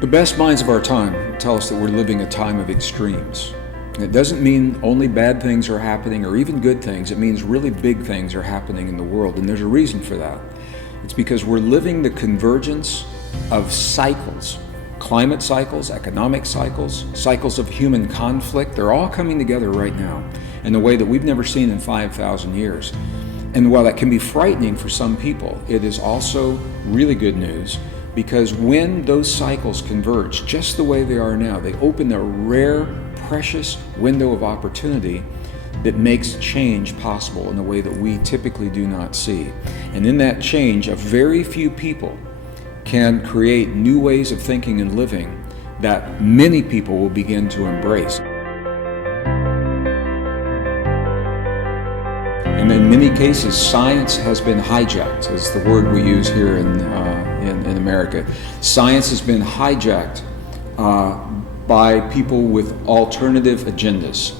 The best minds of our time tell us that we're living a time of extremes. And it doesn't mean only bad things are happening or even good things. It means really big things are happening in the world, and there's a reason for that. It's because we're living the convergence of cycles. Climate cycles, economic cycles, cycles of human conflict, they're all coming together right now in a way that we've never seen in 5,000 years. And while that can be frightening for some people, it is also really good news, because when those cycles converge just the way they are now, they open a rare, precious window of opportunity that makes change possible in a way that we typically do not see. And in that change, a very few people can create new ways of thinking and living that many people will begin to embrace. And in many cases, science has been hijacked, is the word we use here in America. Science has been hijacked by people with alternative agendas.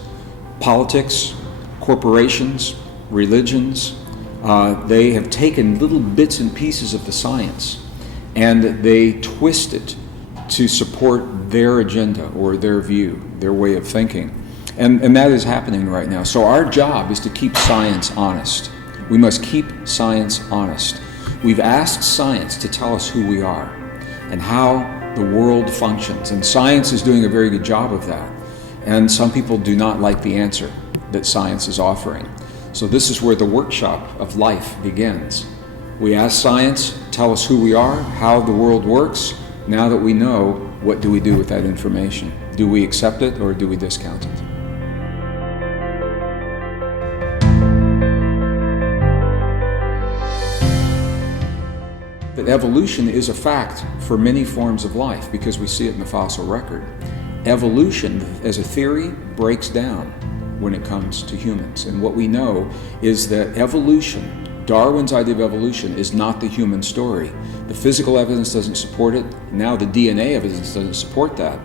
Politics, corporations, religions, they have taken little bits and pieces of the science and they twist it to support their agenda or their view, their way of thinking. And that is happening right now. So our job is to keep science honest. We must keep science honest. We've asked science to tell us who we are and how the world functions. And science is doing a very good job of that. And some people do not like the answer that science is offering. So this is where the workshop of life begins. We ask science, tell us who we are, how the world works. Now that we know, what do we do with that information? Do we accept it or do we discount it? That evolution is a fact for many forms of life because we see it in the fossil record. Evolution, as a theory, breaks down when it comes to humans. And what we know is that evolution, Darwin's idea of evolution, is not the human story. The physical evidence doesn't support it. Now the DNA evidence doesn't support that.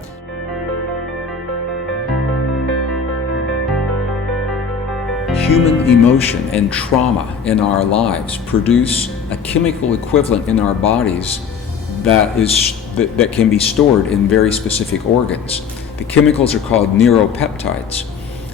Human emotion and trauma in our lives produce a chemical equivalent in our bodies that can be stored in very specific organs. The chemicals are called neuropeptides.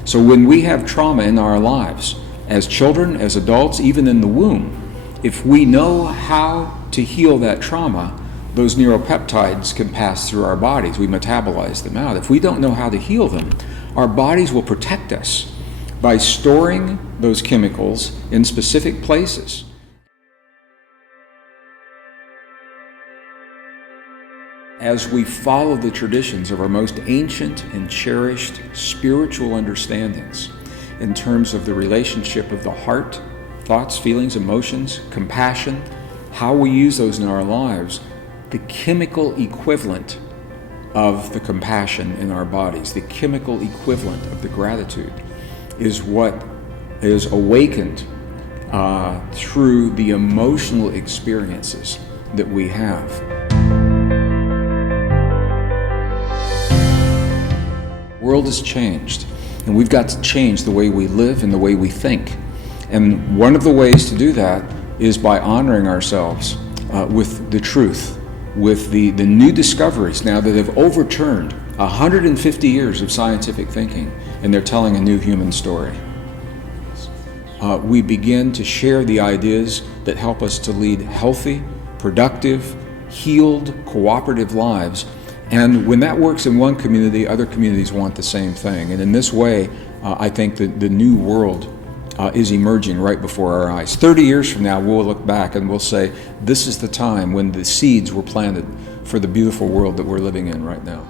So when we have trauma in our lives, as children, as adults, even in the womb, if we know how to heal that trauma, those neuropeptides can pass through our bodies. We metabolize them out. If we don't know how to heal them, our bodies will protect us by storing those chemicals in specific places. As we follow the traditions of our most ancient and cherished spiritual understandings in terms of the relationship of the heart, thoughts, feelings, emotions, compassion, how we use those in our lives, the chemical equivalent of the compassion in our bodies, the chemical equivalent of the gratitude, is what is awakened through the emotional experiences that we have. The world has changed, and we've got to change the way we live and the way we think. And one of the ways to do that is by honoring ourselves with the truth, with the new discoveries now that have overturned 150 years of scientific thinking, and they're telling a new human story. We begin to share the ideas that help us to lead healthy, productive, healed, cooperative lives. And when that works in one community, other communities want the same thing. And in this way, I think that the new world is emerging right before our eyes. 30 years from now, we'll look back and we'll say, this is the time when the seeds were planted for the beautiful world that we're living in right now.